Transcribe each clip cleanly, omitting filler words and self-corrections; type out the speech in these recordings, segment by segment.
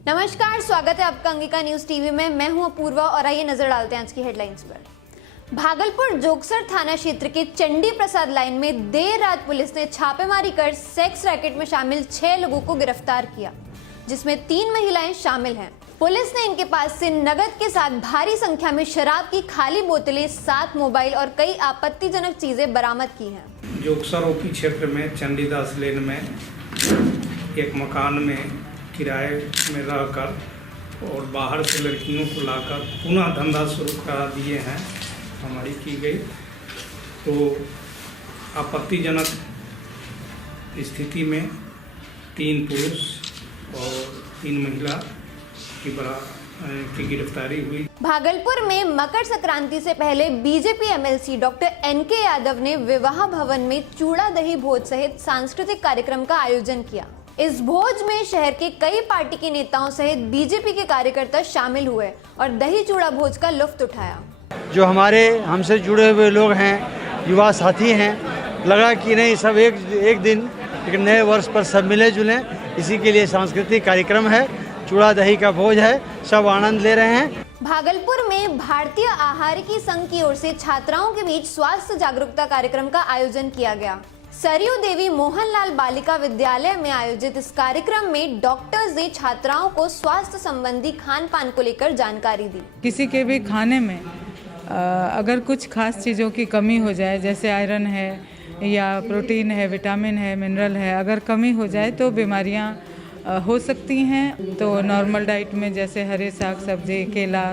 नमस्कार, स्वागत है आपका अंगिका न्यूज टीवी में। मैं हूं अपूर्वा और आइए नजर डालते हैं आज की हेडलाइंस पर। भागलपुर जोगसर थाना क्षेत्र के चंडी प्रसाद लाइन में देर रात पुलिस ने छापेमारी कर सेक्स रैकेट में शामिल 6 लोगों को गिरफ्तार किया, जिसमें 3 महिलाएं शामिल हैं। पुलिस ने इनके पास से नकद के साथ भारी संख्या में शराब की खाली बोतलें, 7 मोबाइल और कई आपत्तिजनक चीजें बरामद की हैं। जोगसर ओपी क्षेत्र में चंडीदास लेन में एक मकान में किराए में रहकर और बाहर से लड़कियों को लाकर पुनः धंधा शुरू करा दिए हैं, हमारी की गई। तो आपत्तिजनक स्थिति में 3 पुरुष और 3 महिला की गिरफ्तारी हुई। भागलपुर में मकर संक्रांति से पहले BJP MLC doctor NK Yadav ने विवाह भवन में चूड़ा दही भोज सहित सांस्कृतिक कार्यक्रम का आयोजन किया। इस भोज में शहर के कई पार्टी के नेताओं सहित बीजेपी के कार्यकर्ता शामिल हुए और दही चूड़ा भोज का लुत्फ उठाया। जो हमारे हमसे जुड़े हुए लोग हैं, युवा साथी हैं, लगा कि नहीं सब एक दिन एक नए वर्ष पर सब मिले जुलें, इसी के लिए सांस्कृतिक कार्यक्रम है, चूड़ा दही का भोज है, सब आनंद ले रहे हैं। भागलपुर में भारतीय आहारिकी संघ की ओर से छात्राओं के बीच स्वास्थ्य जागरूकता कार्यक्रम का आयोजन किया गया। सरयू देवी मोहनलाल बालिका विद्यालय में आयोजित इस कार्यक्रम में डॉक्टर्स ने छात्राओं को स्वास्थ्य संबंधी खान पान को लेकर जानकारी दी। किसी के भी खाने में अगर कुछ खास चीज़ों की कमी हो जाए, जैसे आयरन है या प्रोटीन है, विटामिन है, मिनरल है, अगर कमी हो जाए तो बीमारियां हो सकती हैं। तो नॉर्मल डाइट में जैसे हरे साग सब्जी, केला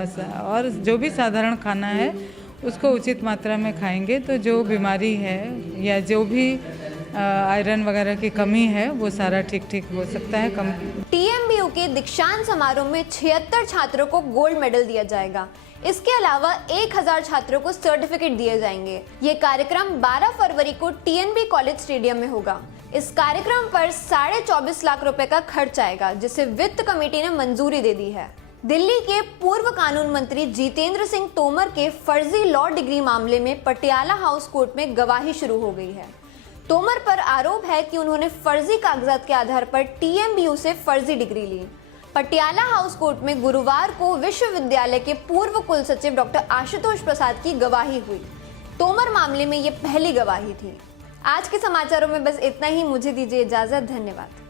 और जो भी साधारण खाना है उसको उचित मात्रा में खाएंगे तो जो बीमारी है या जो भी आयरन वगैरह की कमी है वो सारा ठीक हो सकता है। टीएमबीयू के दीक्षांत समारोह में 76 छात्रों को गोल्ड मेडल दिया जाएगा। इसके अलावा 1000 छात्रों को सर्टिफिकेट दिए जाएंगे। ये कार्यक्रम 12 फरवरी को टीएनबी कॉलेज स्टेडियम में होगा। इस कार्यक्रम पर 24.5 लाख रुपए का खर्च आएगा, जिसे वित्त कमेटी ने मंजूरी दे दी है। दिल्ली के पूर्व कानून मंत्री जितेंद्र सिंह तोमर के फर्जी लॉ डिग्री मामले में पटियाला हाउस कोर्ट में गवाही शुरू हो गई है। तोमर पर आरोप है कि उन्होंने फर्जी कागजात के आधार पर टीएमबीयू से फर्जी डिग्री ली। पटियाला हाउस कोर्ट में गुरुवार को विश्वविद्यालय के पूर्व कुल सचिव डॉक्टर आशुतोष प्रसाद की गवाही हुई। तोमर मामले में ये पहली गवाही थी। आज के समाचारों में बस इतना ही। मुझे दीजिए इजाजत। धन्यवाद।